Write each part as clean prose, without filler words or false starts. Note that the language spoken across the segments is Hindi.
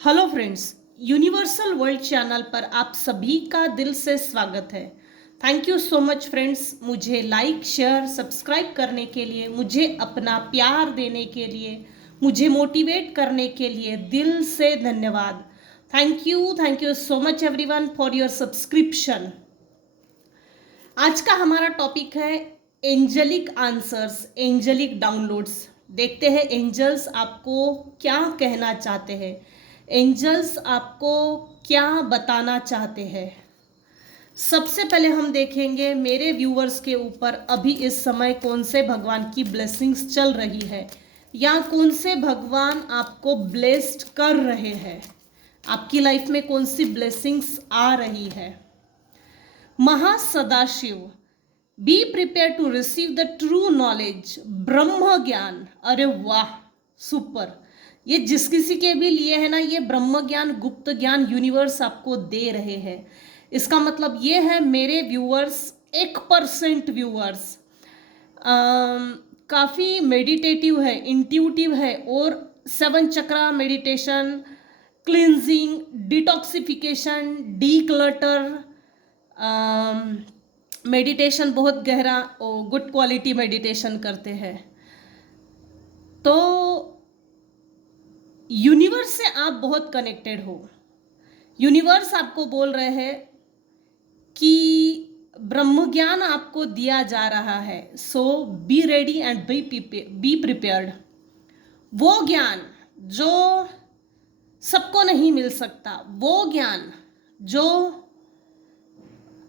Hello friends, universal world channel पर आप सभी का दिल से स्वागत है। Thank you so much friends, मुझे लाइक शेयर सब्सक्राइब करने के लिए, मुझे अपना प्यार देने के लिए, मुझे मोटिवेट करने के लिए दिल से धन्यवाद। Thank you so much everyone for your subscription. आज का हमारा टॉपिक है एंजलिक आंसर्स, एंजलिक डाउनलोड्स। देखते हैं एंजल्स आपको क्या कहना चाहते हैं, एंजल्स आपको क्या बताना चाहते हैं। सबसे पहले हम देखेंगे मेरे व्यूअर्स के ऊपर अभी इस समय कौन से भगवान की ब्लेसिंग्स चल रही है या कौन से भगवान आपको ब्लेस्ड कर रहे हैं, आपकी लाइफ में कौन सी ब्लेसिंग्स आ रही है। Mahasadashiv, be prepare to receive the true knowledge, ब्रह्म ज्ञान। अरे वाह, सुपर। ये जिस किसी के भी लिए है ना, ये ब्रह्म ज्ञान, गुप्त ज्ञान यूनिवर्स आपको दे रहे हैं। इसका मतलब ये है मेरे व्यूअर्स 1% व्यूअर्स काफ़ी मेडिटेटिव है, इंट्यूटिव है और 7 chakra meditation, cleansing, detoxification, declutter meditation बहुत गहरा और गुड क्वालिटी मेडिटेशन करते हैं। तो यूनिवर्स से आप बहुत कनेक्टेड हो। यूनिवर्स आपको बोल रहे हैं कि ब्रह्म ज्ञान आपको दिया जा रहा है, so be ready and be prepared. वो ज्ञान जो सबको नहीं मिल सकता, वो ज्ञान जो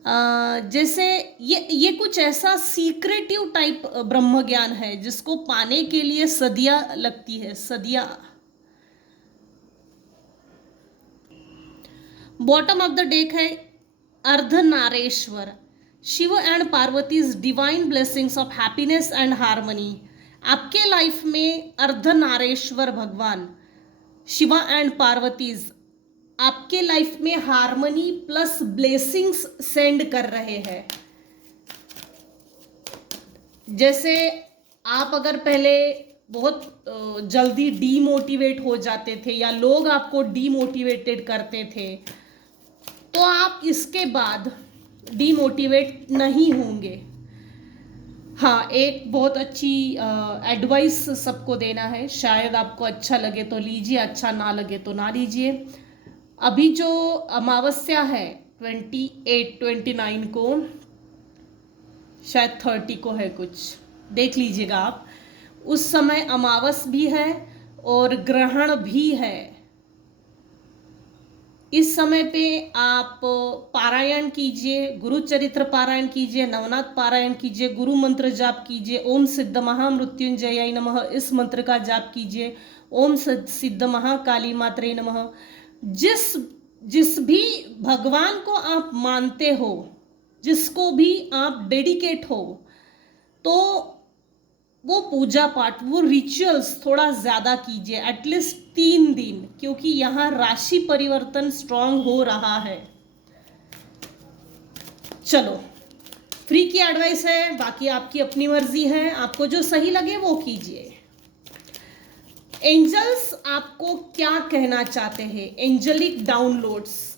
जैसे ये कुछ ऐसा सीक्रेटिव टाइप ब्रह्म ज्ञान है जिसको पाने के लिए सदियां लगती है, सदियां। बॉटम ऑफ द डेक है Ardhanareshwar, Shiva and Parvati's divine blessings of happiness and harmony. आपके लाइफ में अर्धनारेश्वर भगवान शिवा एंड पार्वतीज आपके लाइफ में हार्मनी प्लस ब्लेसिंग्स सेंड कर रहे हैं। जैसे आप अगर पहले बहुत जल्दी डीमोटिवेट हो जाते थे या लोग आपको डीमोटिवेटेड करते थे, तो आप इसके बाद डीमोटिवेट नहीं होंगे। हाँ, एक बहुत अच्छी एडवाइस सबको देना है, शायद आपको अच्छा लगे तो लीजिए, अच्छा ना लगे तो ना लीजिए। अभी जो अमावस्या है 28-29 को, शायद 30 को है, कुछ देख लीजिएगा आप। उस समय अमावस भी है और ग्रहण भी है। इस समय पे आप पारायण कीजिए, गुरु चरित्र पारायण कीजिए, नवनाथ पारायण कीजिए, गुरु मंत्र जाप कीजिए, ओम सिद्ध महामृत्युंजयाय नमः इस मंत्र का जाप कीजिए, ओम सिद्ध महाकाली मात्रे नमः। जिस जिस भी भगवान को आप मानते हो, जिसको भी आप डेडिकेट हो, तो वो पूजा पाठ, वो रिचुअल्स थोड़ा ज़्यादा कीजिए, एटलीस्ट 3 दिन, क्योंकि यहाँ राशि परिवर्तन स्ट्रांग हो रहा है। चलो, फ्री की एडवाइस है, बाकी आपकी अपनी मर्जी है, आपको जो सही लगे वो कीजिए। एंजल्स आपको क्या कहना चाहते हैं, एंजलिक डाउनलोड्स।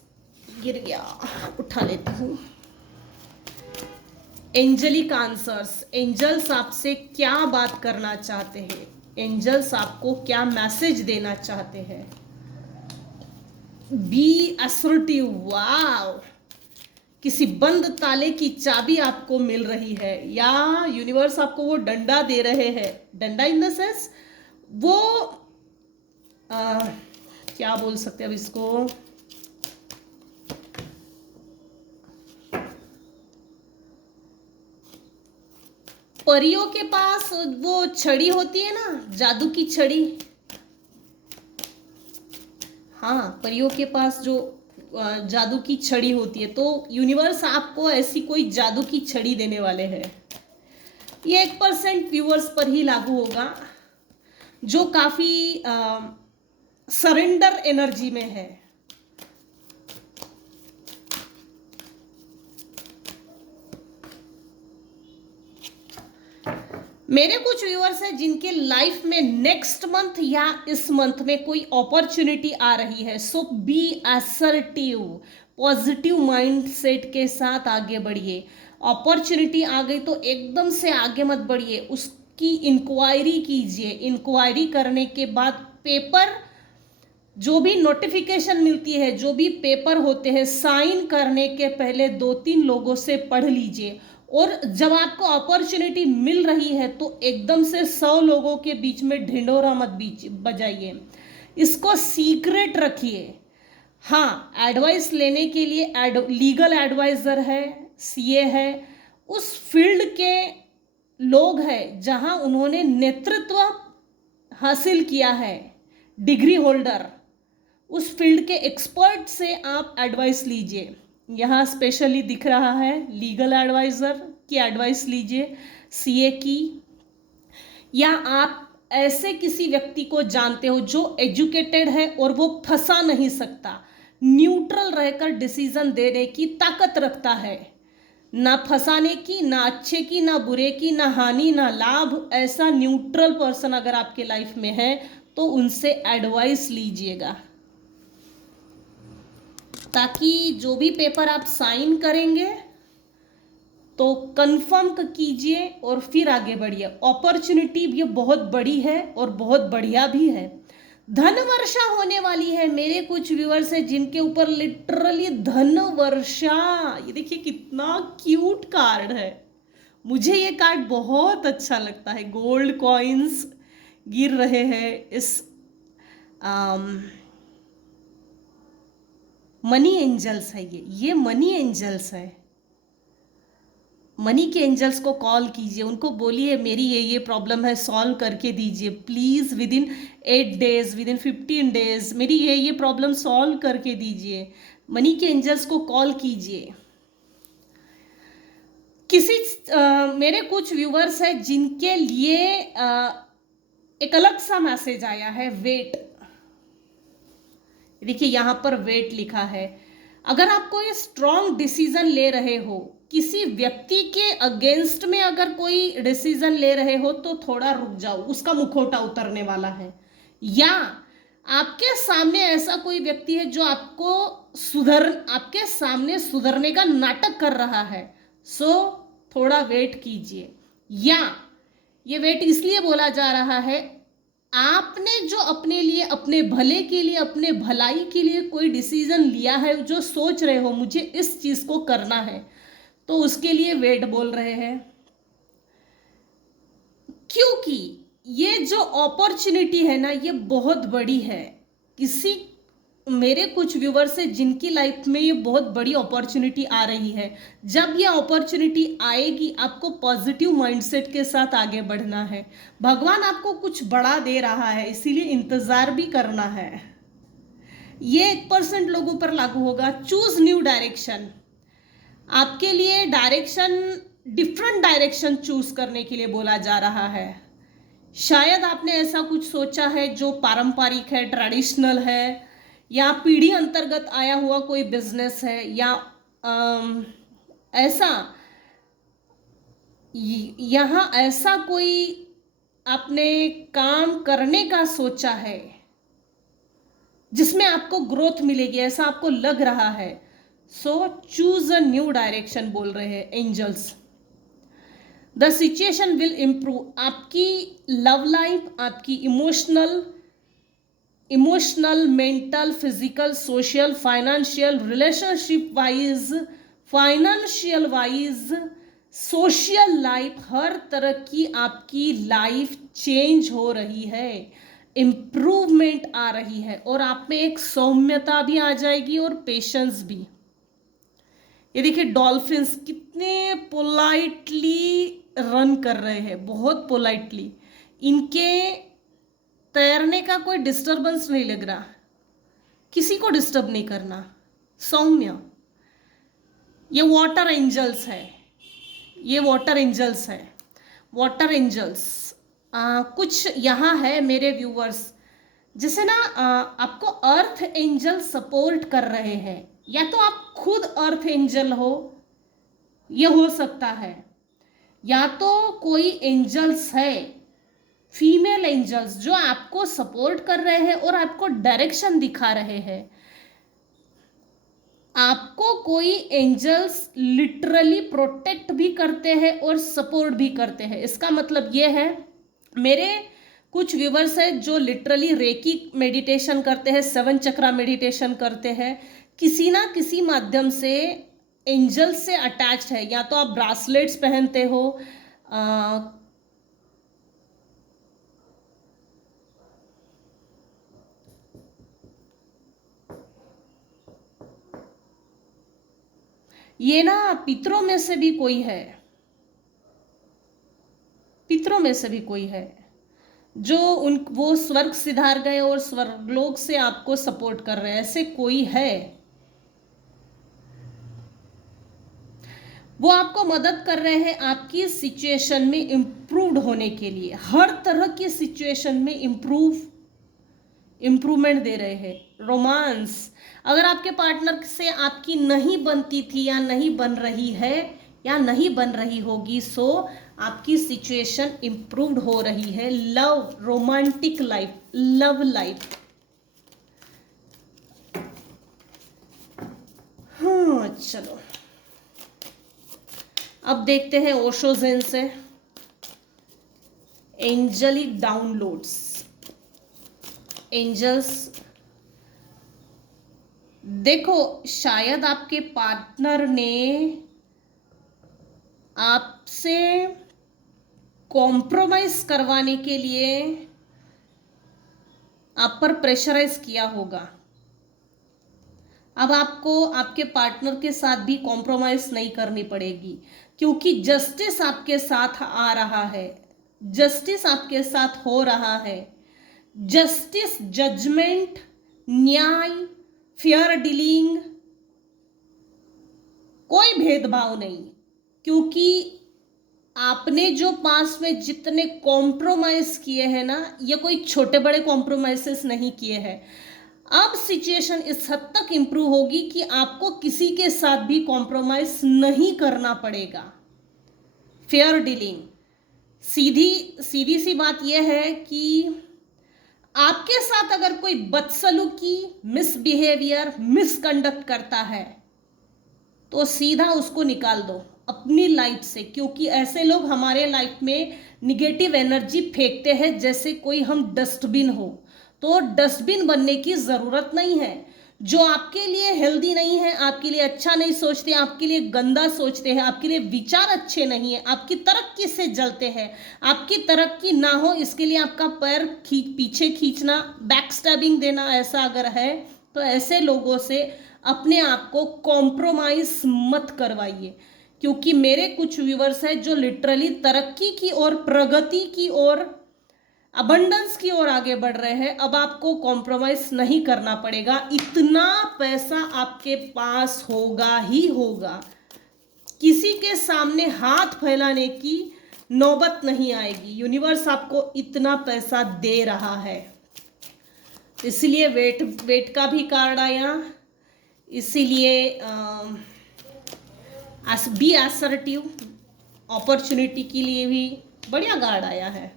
गिर गया, उठा लेती हूँ। एंजलिक आंसर्स, एंजल्स आपसे क्या बात करना चाहते हैं, एंजल्स आपको क्या मैसेज देना चाहते हैं। बी असर्टिव, वाव, किसी बंद ताले की चाबी आपको मिल रही है या यूनिवर्स आपको वो डंडा दे रहे हैं। डंडा इन द सेंस वो क्या बोल सकते हैं अब इसको, परियों के पास वो छड़ी होती है ना, जादू की छड़ी। हाँ, परियों के पास जो जादू की छड़ी होती है, तो यूनिवर्स आपको ऐसी कोई जादू की छड़ी देने वाले हैं। ये 1% व्यूअर्स पर ही लागू होगा जो काफी सरेंडर एनर्जी में है। मेरे कुछ व्यूअर्स हैं जिनके लाइफ में नेक्स्ट मंथ या इस मंथ में कोई अपॉर्चुनिटी आ रही है, so B assertive, positive mindset के साथ आगे बढ़िए। अपॉर्चुनिटी आ गई तो एकदम से आगे मत बढ़िए, उसकी इंक्वायरी कीजिए। इंक्वायरी करने के बाद पेपर, जो भी नोटिफिकेशन मिलती है, जो भी पेपर होते हैं, साइन करने के पहले 2-3 लोगों से पढ़ लीजिए। और जब आपको अपॉर्चुनिटी मिल रही है तो एकदम से 100 लोगों के बीच में ढिंढोरा मत बजाइए, इसको सीक्रेट रखिए। हाँ, एडवाइस लेने के लिए लीगल एडवाइज़र है, सीए है, उस फील्ड के लोग हैं जहां उन्होंने नेतृत्व हासिल किया है, डिग्री होल्डर, उस फील्ड के एक्सपर्ट से आप एडवाइस लीजिए। यहाँ स्पेशली दिख रहा है लीगल एडवाइज़र की एडवाइस लीजिए, सीए की, या आप ऐसे किसी व्यक्ति को जानते हो जो एजुकेटेड है और वो फंसा नहीं सकता, न्यूट्रल रहकर डिसीजन देने की ताकत रखता है, ना फंसाने की, ना अच्छे की, ना बुरे की, ना हानि ना लाभ। ऐसा न्यूट्रल पर्सन अगर आपके लाइफ में है तो उनसे एडवाइस लीजिएगा, ताकि जो भी पेपर आप साइन करेंगे तो कंफर्म कीजिए और फिर आगे बढ़िए। अपॉर्चुनिटी ये बहुत बड़ी है और बहुत बढ़िया भी है। धन वर्षा होने वाली है। मेरे कुछ व्यूअर्स हैं जिनके ऊपर लिटरली धन वर्षा, ये देखिए कितना क्यूट कार्ड है, मुझे ये कार्ड बहुत अच्छा लगता है। गोल्ड कॉइन्स गिर रहे हैं इस मनी एंजल्स है, ये मनी एंजल्स है। मनी के एंजल्स को कॉल कीजिए, उनको बोलिए मेरी ये प्रॉब्लम है, सॉल्व करके दीजिए please, with in 8 days, with in 15 days मेरी ये प्रॉब्लम सॉल्व करके दीजिए। मनी के एंजल्स को कॉल कीजिए। मेरे कुछ व्यूवर्स हैं जिनके लिए एक अलग सा मैसेज आया है, वेट। देखिए यहाँ पर वेट लिखा है। अगर आप कोई स्ट्रॉन्ग डिसीजन ले रहे हो, किसी व्यक्ति के अगेंस्ट में अगर कोई डिसीजन ले रहे हो तो थोड़ा रुक जाओ, उसका मुखौटा उतरने वाला है। या आपके सामने ऐसा कोई व्यक्ति है जो आपके सामने सुधरने का नाटक कर रहा है, सो थोड़ा वेट कीजिए। या ये वेट इसलिए बोला जा रहा है, आपने जो अपने लिए, अपने भले के लिए, अपने भलाई के लिए कोई डिसीजन लिया है, जो सोच रहे हो मुझे इस चीज को करना है, तो उसके लिए वेट बोल रहे हैं। क्योंकि ये जो अपॉर्चुनिटी है ना, ये बहुत बड़ी है। मेरे कुछ व्यूवर्स हैं जिनकी लाइफ में ये बहुत बड़ी अपॉर्चुनिटी आ रही है। जब ये अपॉर्चुनिटी आएगी, आपको पॉजिटिव माइंडसेट के साथ आगे बढ़ना है। भगवान आपको कुछ बड़ा दे रहा है, इसीलिए इंतजार भी करना है। ये 1% लोगों पर लागू होगा। चूज न्यू डायरेक्शन, आपके लिए डायरेक्शन, डिफरेंट डायरेक्शन चूज करने के लिए बोला जा रहा है। शायद आपने ऐसा कुछ सोचा है जो पारंपरिक है, ट्रेडिशनल है, या पीढ़ी अंतर्गत आया हुआ कोई बिजनेस है, या ऐसा यहाँ ऐसा कोई आपने काम करने का सोचा है जिसमें आपको ग्रोथ मिलेगी, ऐसा आपको लग रहा है। So choose a new direction बोल रहे हैं angels. The situation will improve. आपकी लव लाइफ, आपकी emotional, mental, physical, social, financial, financial wise, social life, हर तरह की आपकी लाइफ चेंज हो रही है, इम्प्रूवमेंट आ रही है, और आप में एक सौम्यता भी आ जाएगी और पेशेंस भी। ये देखिए डॉल्फिन्स कितने पोलाइटली रन कर रहे हैं, बहुत पोलाइटली। इनके तैरने का कोई डिस्टरबेंस नहीं लग रहा, किसी को डिस्टर्ब नहीं करना, सौम्य। ये वाटर एंजल्स है, ये वाटर एंजल्स है, वाटर एंजल्स। कुछ यहाँ है मेरे व्यूवर्स, जैसे ना आपको अर्थ एंजल सपोर्ट कर रहे हैं, या तो आप खुद अर्थ एंजल हो, ये हो सकता है, या तो कोई एंजल्स है, फीमेल एंजल्स, जो आपको सपोर्ट कर रहे हैं और आपको डायरेक्शन दिखा रहे हैं। आपको कोई एंजल्स लिटरली प्रोटेक्ट भी करते हैं और सपोर्ट भी करते हैं। इसका मतलब ये है, मेरे कुछ व्यूवर्स है जो लिटरली रेकी मेडिटेशन करते हैं, 7 चक्रा मेडिटेशन करते हैं, किसी ना किसी माध्यम से एंजल से अटैच्ड है। या तो आप ब्रासलेट्स पहनते हो, ये ना पितरों में से भी कोई है, पितरों में से भी कोई है जो वो स्वर्ग सिधार गए और स्वर्गलोक से आपको सपोर्ट कर रहे हैं, ऐसे कोई है। वो आपको मदद कर रहे हैं आपकी सिचुएशन में इम्प्रूव्ड होने के लिए, हर तरह की सिचुएशन में इम्प्रूवमेंट दे रहे हैं। रोमांस, अगर आपके पार्टनर से आपकी नहीं बनती थी या नहीं बन रही है या नहीं बन रही होगी, सो आपकी सिचुएशन इम्प्रूव्ड हो रही है। Love, romantic life, love life. हाँ चलो, अब देखते हैं ओशो ज़ेन से एंजलिक डाउनलोड्स। एंजल्स, देखो शायद आपके पार्टनर ने आपसे कॉम्प्रोमाइज करवाने के लिए आप पर प्रेशराइज किया होगा। अब आपको आपके पार्टनर के साथ भी कॉम्प्रोमाइज नहीं करनी पड़ेगी, क्योंकि जस्टिस आपके साथ आ रहा है, जस्टिस आपके साथ हो रहा है। जस्टिस, जजमेंट, न्याय, फेयर डीलिंग, कोई भेदभाव नहीं, क्योंकि आपने जो पास में जितने कॉम्प्रोमाइज किए हैं ना, ये कोई छोटे बड़े कॉम्प्रोमाइजेस नहीं किए हैं। अब सिचुएशन इस हद तक इंप्रूव होगी कि आपको किसी के साथ भी कॉम्प्रोमाइज नहीं करना पड़ेगा। फेयर डीलिंग, सीधी सी बात यह है कि आपके साथ अगर कोई बदसलूकी, मिसबिहेवियर, मिसकंडक्ट करता है तो सीधा उसको निकाल दो अपनी लाइफ से, क्योंकि ऐसे लोग हमारे लाइफ में निगेटिव एनर्जी फेंकते हैं जैसे कोई हम डस्टबिन हो। तो डस्टबिन बनने की ज़रूरत नहीं है। जो आपके लिए हेल्दी नहीं है, आपके लिए अच्छा नहीं सोचते, आपके लिए गंदा सोचते हैं, आपके लिए विचार अच्छे नहीं है, आपकी तरक्की से जलते हैं, आपकी तरक्की ना हो इसके लिए आपका पैर पीछे खींचना, बैक स्टैबिंग देना, ऐसा अगर है तो ऐसे लोगों से अपने आप को कॉम्प्रोमाइज मत करवाइए। क्योंकि मेरे कुछ व्यूवर्स हैं जो लिटरली तरक्की की और प्रगति की और अबंडेंस की ओर आगे बढ़ रहे हैं। अब आपको कॉम्प्रोमाइज नहीं करना पड़ेगा, इतना पैसा आपके पास होगा ही होगा, किसी के सामने हाथ फैलाने की नौबत नहीं आएगी। यूनिवर्स आपको इतना पैसा दे रहा है, इसलिए वेट का भी कार्ड आया, इसीलिए बी असर्टिव, अपॉर्चुनिटी के लिए भी बढ़िया कार्ड आया है।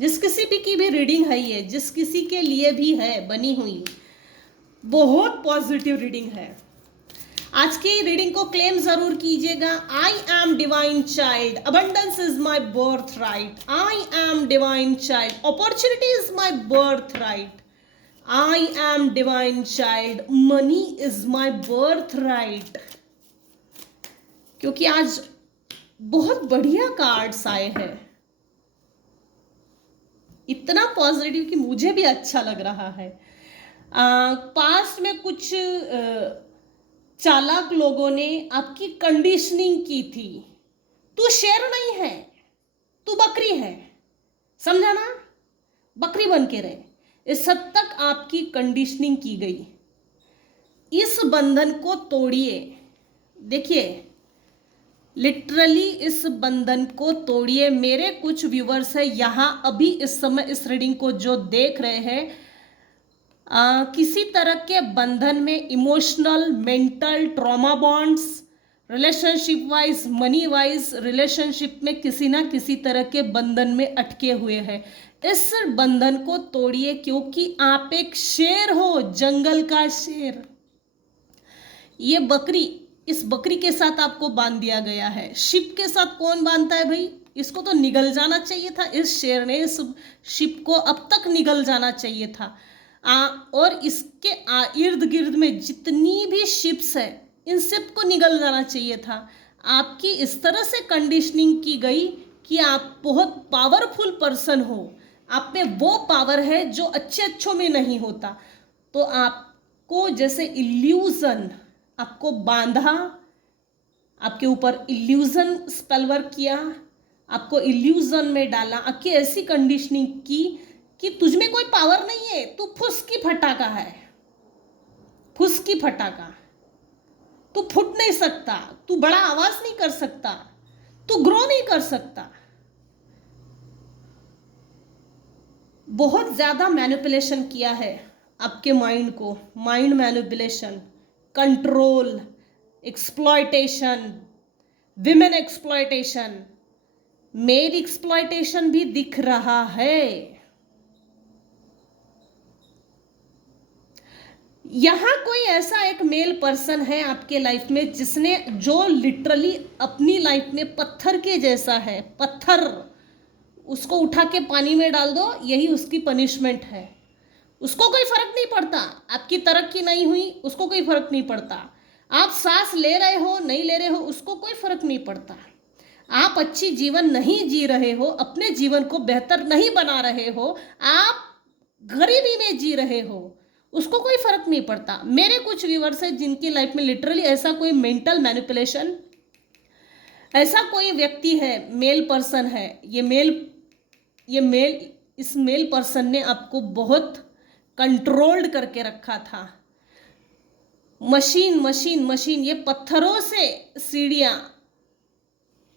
जिस किसी भी की भी रीडिंग है, ये जिस किसी के लिए भी है बनी हुई, बहुत पॉजिटिव रीडिंग है। आज की रीडिंग को क्लेम जरूर कीजिएगा। I am divine child, abundance is my birth right, I am divine child, opportunity is my birth right, I am divine child, money is my birth right. क्योंकि आज बहुत बढ़िया कार्ड्स आए हैं, इतना पॉजिटिव कि मुझे भी अच्छा लग रहा है। पास्ट में कुछ चालाक लोगों ने आपकी कंडीशनिंग की थी, तू शेर नहीं है, तू बकरी है, समझा ना, बकरी बन के रहे, इस हद तक आपकी कंडीशनिंग की गई। इस बंधन को तोड़िए। देखिए लिटरली इस बंधन को तोड़िए। मेरे कुछ व्यूवर्स है यहाँ अभी इस समय इस रीडिंग को जो देख रहे हैं, किसी तरह के बंधन में, emotional, mental trauma bonds, relationship wise, money wise relationship में किसी ना किसी तरह के बंधन में अटके हुए हैं। इस बंधन को तोड़िए, क्योंकि आप एक शेर हो, जंगल का शेर। ये बकरी, इस बकरी के साथ आपको बांध दिया गया है। शिप के साथ कौन बांधता है भाई? इसको तो निगल जाना चाहिए था, इस शेर ने इस शिप को अब तक निगल जाना चाहिए था। और इसके इर्द गिर्द में जितनी भी शिप्स है, इन सब को निगल जाना चाहिए था। आपकी इस तरह से कंडीशनिंग की गई कि आप बहुत पावरफुल पर्सन हो, आप में वो पावर है जो अच्छे अच्छों में नहीं होता। तो आपको जैसे इल्यूजन, आपको बांधा, आपके ऊपर इल्यूजन स्पेल वर्क किया, आपको इल्यूजन में डाला, आपकी ऐसी कंडीशनिंग की कि तुझ में कोई पावर नहीं है, तू फुसकी फटाका है, फुसकी फटाका, तू फुट नहीं सकता, तू बड़ा आवाज नहीं कर सकता, तू ग्रो नहीं कर सकता। बहुत ज्यादा मैनिपुलेशन किया है आपके माइंड को, mind manipulation, control, exploitation, women exploitation, male exploitation भी दिख रहा है। यहां कोई ऐसा एक मेल पर्सन है आपके लाइफ में जिसने, जो लिटरली अपनी लाइफ में पत्थर के जैसा है, पत्थर, उसको उठा के पानी में डाल दो, यही उसकी पनिशमेंट है। उसको कोई फर्क नहीं पड़ता, आपकी तरक्की नहीं हुई उसको कोई फर्क नहीं पड़ता, आप सांस ले रहे हो नहीं ले रहे हो उसको कोई फर्क नहीं पड़ता, आप अच्छी जीवन नहीं जी रहे हो, अपने जीवन को बेहतर नहीं बना रहे हो, आप गरीबी में जी रहे हो, उसको कोई फर्क नहीं पड़ता। मेरे कुछ व्यूअर्स हैं जिनकी लाइफ में लिटरली ऐसा कोई मेंटल मैनिपुलेशन, ऐसा कोई व्यक्ति है, मेल पर्सन है, ये मेल इस मेल पर्सन ने आपको बहुत कंट्रोल्ड करके रखा था। मशीन मशीन मशीन, ये पत्थरों से सीढ़ियां,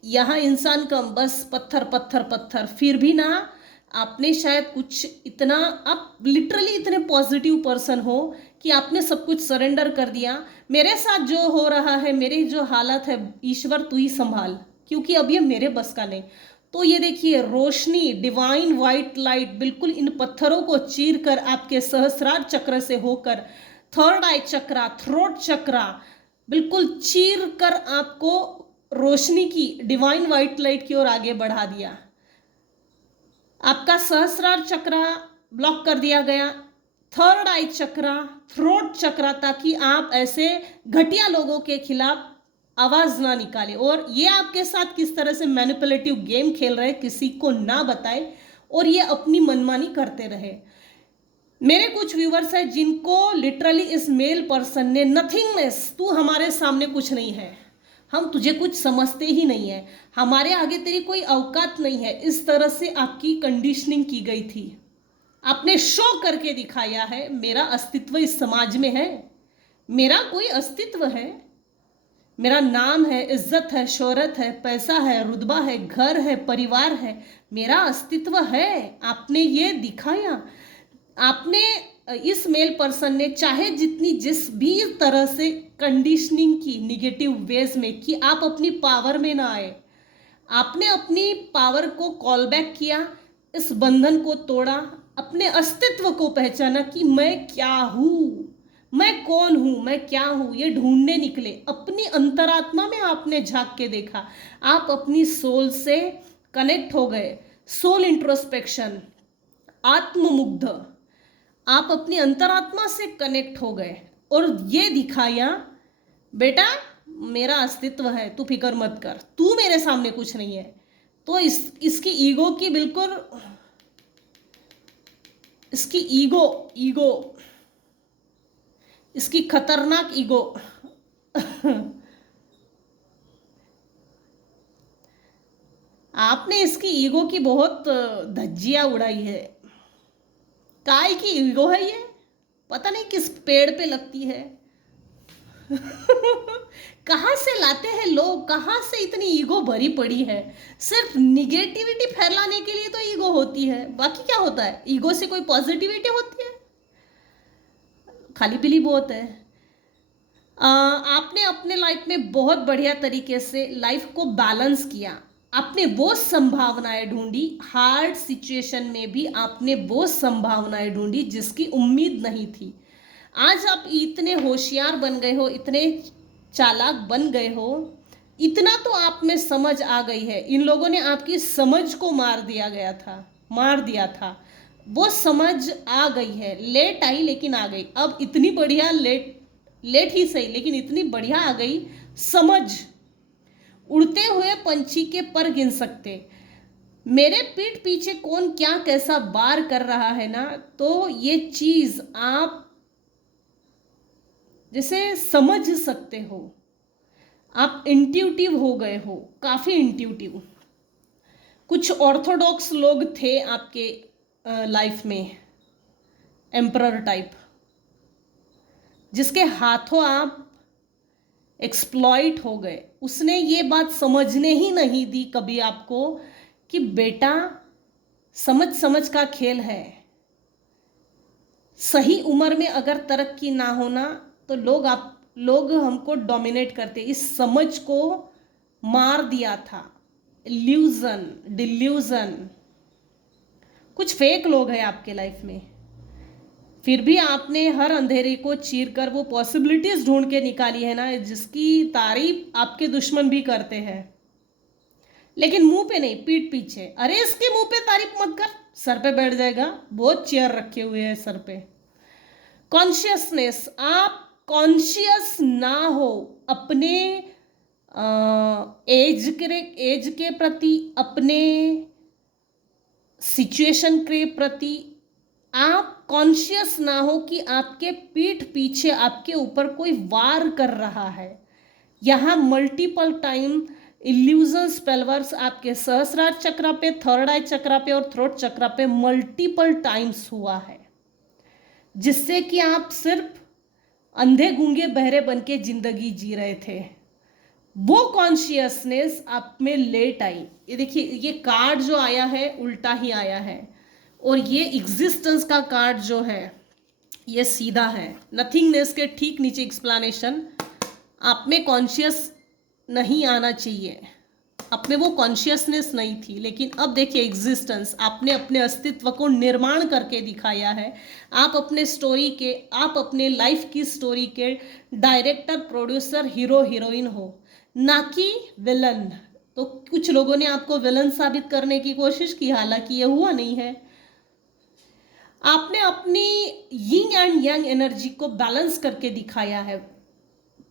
यहाँ इंसान कम, बस पत्थर पत्थर पत्थर। फिर भी ना, आपने शायद कुछ इतना, आप लिटरली इतने पॉजिटिव पर्सन हो कि आपने सब कुछ सरेंडर कर दिया। मेरे साथ जो हो रहा है, मेरी जो हालत है, ईश्वर तू ही संभाल, क्योंकि अब ये मेरे बस का नहीं। तो ये देखिए, रोशनी, डिवाइन वाइट लाइट बिल्कुल इन पत्थरों को चीर कर आपके सहस्रार चक्र से होकर थर्ड आई चक्रा, थ्रोट चक्रा, बिल्कुल चीर कर आपको रोशनी की, डिवाइन वाइट लाइट की ओर आगे बढ़ा दिया। आपका सहस्रार चक्रा ब्लॉक कर दिया गया, थर्ड आई चक्रा, थ्रोट चक्रा, ताकि आप ऐसे घटिया लोगों के खिलाफ आवाज ना निकाले। और ये आपके साथ किस तरह से मैनिपुलेटिव गेम खेल रहे, किसी को ना बताए और ये अपनी मनमानी करते रहे। मेरे कुछ व्यूवर्स हैं जिनको लिटरली इस मेल पर्सन ने, नथिंगनेस, तू हमारे सामने कुछ नहीं है, हम तुझे कुछ समझते ही नहीं है, हमारे आगे तेरी कोई औकात नहीं है, इस तरह से आपकी कंडीशनिंग की गई थी। आपने शो करके दिखाया है, मेरा अस्तित्व इस समाज में है, मेरा कोई अस्तित्व है, मेरा नाम है, इज्जत है, शोहरत है, पैसा है, रुतबा है, घर है, परिवार है, मेरा अस्तित्व है। आपने ये दिखाया। आपने, इस मेल पर्सन ने चाहे जितनी, जिस भी तरह से कंडीशनिंग की निगेटिव वेज में कि आप अपनी पावर में ना आए, आपने अपनी पावर को कॉल बैक किया, इस बंधन को तोड़ा, अपने अस्तित्व को पहचाना कि मैं क्या हूँ, मैं कौन हूँ, मैं क्या हूँ, ये ढूंढने निकले। अपनी अंतरात्मा में आपने झांक के देखा, आप अपनी सोल से कनेक्ट हो गए, सोल इंट्रोस्पेक्शन, आत्ममुग्ध, आप अपनी अंतरात्मा से कनेक्ट हो गए और ये दिखाया, बेटा मेरा अस्तित्व है, तू फिक्र मत कर, तू मेरे सामने कुछ नहीं है। तो इसकी ईगो की बिल्कुल, इसकी ईगो इसकी खतरनाक ईगो आपने इसकी ईगो की बहुत धज्जियां उड़ाई है। काय की ईगो है ये, पता नहीं किस पेड़ पे लगती है कहाँ से लाते हैं लोग, कहाँ से इतनी ईगो भरी पड़ी है। सिर्फ निगेटिविटी फैलाने के लिए तो ईगो होती है, बाकी क्या होता है? ईगो से कोई पॉजिटिविटी होती है? खाली पीली बहुत है। आपने अपने लाइफ में बहुत बढ़िया तरीके से लाइफ को बैलेंस किया। आपने वो संभावनाएं ढूंढी, हार्ड सिचुएशन में भी आपने वो संभावनाएं ढूंढी जिसकी उम्मीद नहीं थी। आज आप इतने होशियार बन गए हो, इतने चालाक बन गए हो, इतना तो आप में समझ आ गई है। इन लोगों ने आपकी समझ को मार दिया था। वो समझ आ गई है, लेट आई लेकिन आ गई। अब इतनी बढ़िया, लेट ही सही लेकिन इतनी बढ़िया आ गई समझ, उड़ते हुए पंछी के पर गिन सकते। मेरे पीठ पीछे कौन क्या कैसा वार कर रहा है ना, तो ये चीज आप जैसे समझ सकते हो। आप इंट्यूटिव हो गए हो, काफी इंट्यूटिव। कुछ ऑर्थोडॉक्स लोग थे आपके लाइफ में, एम्परर टाइप, जिसके हाथों आप एक्सप्लॉइट हो गए। उसने ये बात समझने ही नहीं दी कभी आपको कि बेटा समझ समझ का खेल है। सही उम्र में अगर तरक्की ना होना तो लोग हमको डोमिनेट करते। इस समझ को मार दिया था। इल्यूजन, डिल्यूजन, कुछ फेक लोग हैं आपके लाइफ में, फिर भी आपने हर अंधेरे को चीर कर वो पॉसिबिलिटीज ढूंढ के निकाली है ना, जिसकी तारीफ आपके दुश्मन भी करते हैं, लेकिन मुंह पे नहीं, पीठ पीछे। अरे इसके मुंह पे तारीफ मत कर, सर पे बैठ जाएगा। बहुत चेयर रखे हुए हैं सर पे। कॉन्शियसनेस, आप कॉन्शियस ना हो अपने एज के प्रति, अपने सिचुएशन के प्रति। आप कॉन्शियस ना हो कि आपके पीठ पीछे आपके ऊपर कोई वार कर रहा है। यहाँ मल्टीपल टाइम इल्यूजन स्पेलवर्स आपके सहस्रार चक्र पे, थर्ड आई चक्र पे और थ्रोट चक्र पे मल्टीपल टाइम्स हुआ है, जिससे कि आप सिर्फ अंधे गूंगे बहरे बन के जिंदगी जी रहे थे। वो कॉन्शियसनेस आप में लेट आई। ये देखिए, ये कार्ड जो आया है उल्टा ही आया है, और ये एग्जिस्टेंस का कार्ड जो है ये सीधा है। नथिंगनेस के ठीक नीचे एक्सप्लेनेशन। आप में कॉन्शियस नहीं आना चाहिए, आप में वो कॉन्शियसनेस नहीं थी, लेकिन अब देखिए एग्जिस्टेंस, आपने अपने अस्तित्व को निर्माण करके दिखाया है। आप अपने स्टोरी के, आप अपने लाइफ की स्टोरी के डायरेक्टर, प्रोड्यूसर, हीरो हीरोइन हो, ना कि विलन। तो कुछ लोगों ने आपको विलन साबित करने की कोशिश की, हालांकि ये हुआ नहीं है। आपने अपनी यिंग एंड यांग एनर्जी को बैलेंस करके दिखाया है।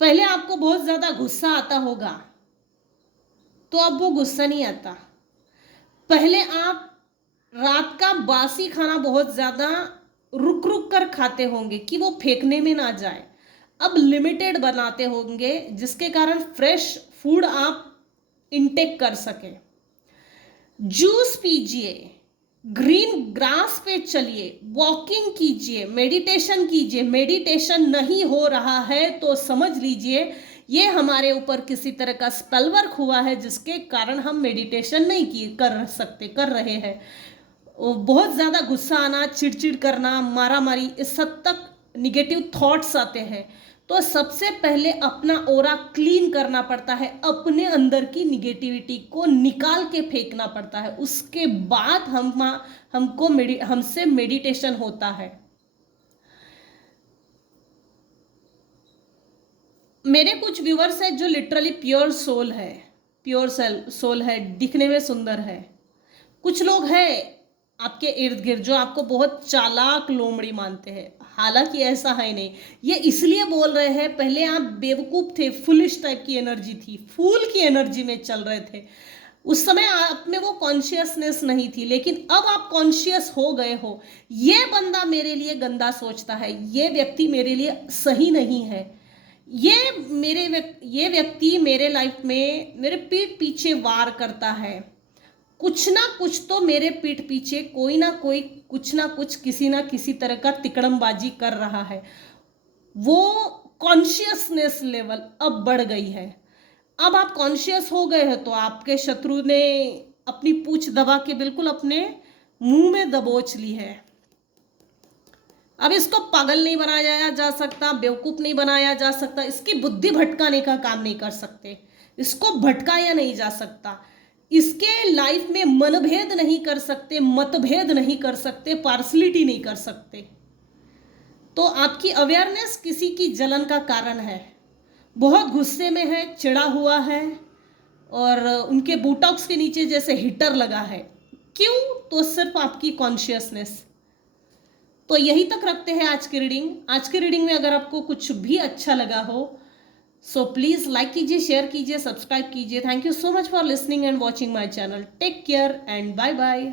पहले आपको बहुत ज्यादा गुस्सा आता होगा, तो अब वो गुस्सा नहीं आता। पहले आप रात का बासी खाना बहुत ज्यादा रुक रुक कर खाते होंगे कि वो फेंकने में ना जाए। अब लिमिटेड बनाते होंगे, जिसके कारण फ्रेश फूड आप इंटेक कर सके। जूस पीजिए, ग्रीन ग्रास पे चलिए, वॉकिंग कीजिए, मेडिटेशन कीजिए। मेडिटेशन नहीं हो रहा है तो समझ लीजिए ये हमारे ऊपर किसी तरह का स्पेल वर्क हुआ है, जिसके कारण हम मेडिटेशन नहीं कर रहे हैं। बहुत ज़्यादा गुस्सा आना, चिड़चिड़ करना, मारा मारी, इस हद तक निगेटिव थॉट्स आते हैं। तो सबसे पहले अपना ऑरा क्लीन करना पड़ता है, अपने अंदर की निगेटिविटी को निकाल के फेंकना पड़ता है। उसके बाद हमसे मेडिटेशन होता है। मेरे कुछ व्यूअर्स हैं जो लिटरली प्योर सोल है, सोल है, दिखने में सुंदर है। कुछ लोग हैं आपके इर्द गिर्द जो आपको बहुत चालाक लोमड़ी मानते हैं, हालांकि ऐसा है नहीं। ये इसलिए बोल रहे हैं, पहले आप बेवकूफ थे, फुलिश टाइप की एनर्जी थी, फूल की एनर्जी में चल रहे थे। उस समय आप में वो कॉन्शियसनेस नहीं थी, लेकिन अब आप कॉन्शियस हो गए हो। ये बंदा मेरे लिए गंदा सोचता है, ये व्यक्ति मेरे लिए सही नहीं है, ये व्यक्ति मेरे लाइफ में मेरे पीठ पीछे वार करता है। कुछ ना कुछ तो मेरे पीठ पीछे कोई ना कोई कुछ ना कुछ किसी ना किसी तरह का तिकड़मबाजी कर रहा है। वो कॉन्शियसनेस लेवल अब बढ़ गई है। अब आप कॉन्शियस हो गए हैं तो आपके शत्रु ने अपनी पूंछ दबा के बिल्कुल अपने मुंह में दबोच ली है। अब इसको पागल नहीं बनाया जा सकता, बेवकूफ नहीं बनाया जा सकता, इसकी बुद्धि भटकाने का काम नहीं कर सकते, इसको भटकाया नहीं जा सकता, इसके लाइफ में मनभेद नहीं कर सकते, मतभेद नहीं कर सकते, पार्सलिटी नहीं कर सकते। तो आपकी अवेयरनेस किसी की जलन का कारण है, बहुत गुस्से में है, चिढ़ा हुआ है और उनके बोटॉक्स के नीचे जैसे हीटर लगा है। क्यों? तो सिर्फ आपकी कॉन्शियसनेस। तो यही तक रखते हैं आज की रीडिंग। आज की रीडिंग में अगर आपको कुछ भी अच्छा लगा हो सो प्लीज़ लाइक कीजिए, शेयर कीजिए, सब्सक्राइब कीजिए। Thank you so much for listening and watching my channel. Take care and bye bye.